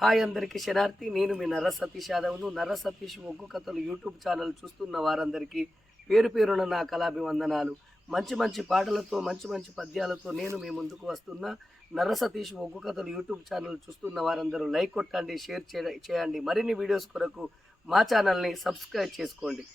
Hi అందరికీ శనార్థి. నేను మీ నర్ర సతీష్ యాదవ్ను. నర్ర సతీష్ ఒగ్గు కథలు యూట్యూబ్ ఛానల్ చూస్తున్న వారందరికీ పేరు పేరున నా కళాభివందనాలు. మంచి మంచి పాటలతో మంచి మంచి పద్యాలతో నేను మీ ముందుకు వస్తున్న నర్ర సతీష్ ఒగ్గు కథలు యూట్యూబ్ ఛానల్ చూస్తున్న వారందరూ లైక్ కొట్టండి, షేర్ చేయండి. మరిన్ని వీడియోస్ కొరకు మా ఛానల్ని సబ్స్క్రైబ్ చేసుకోండి.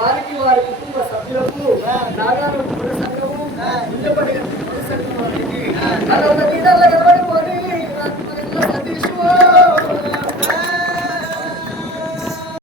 వారికి వారి కుటుంబ సభ్యులకు నాగారం పుర సంఘము సంఘం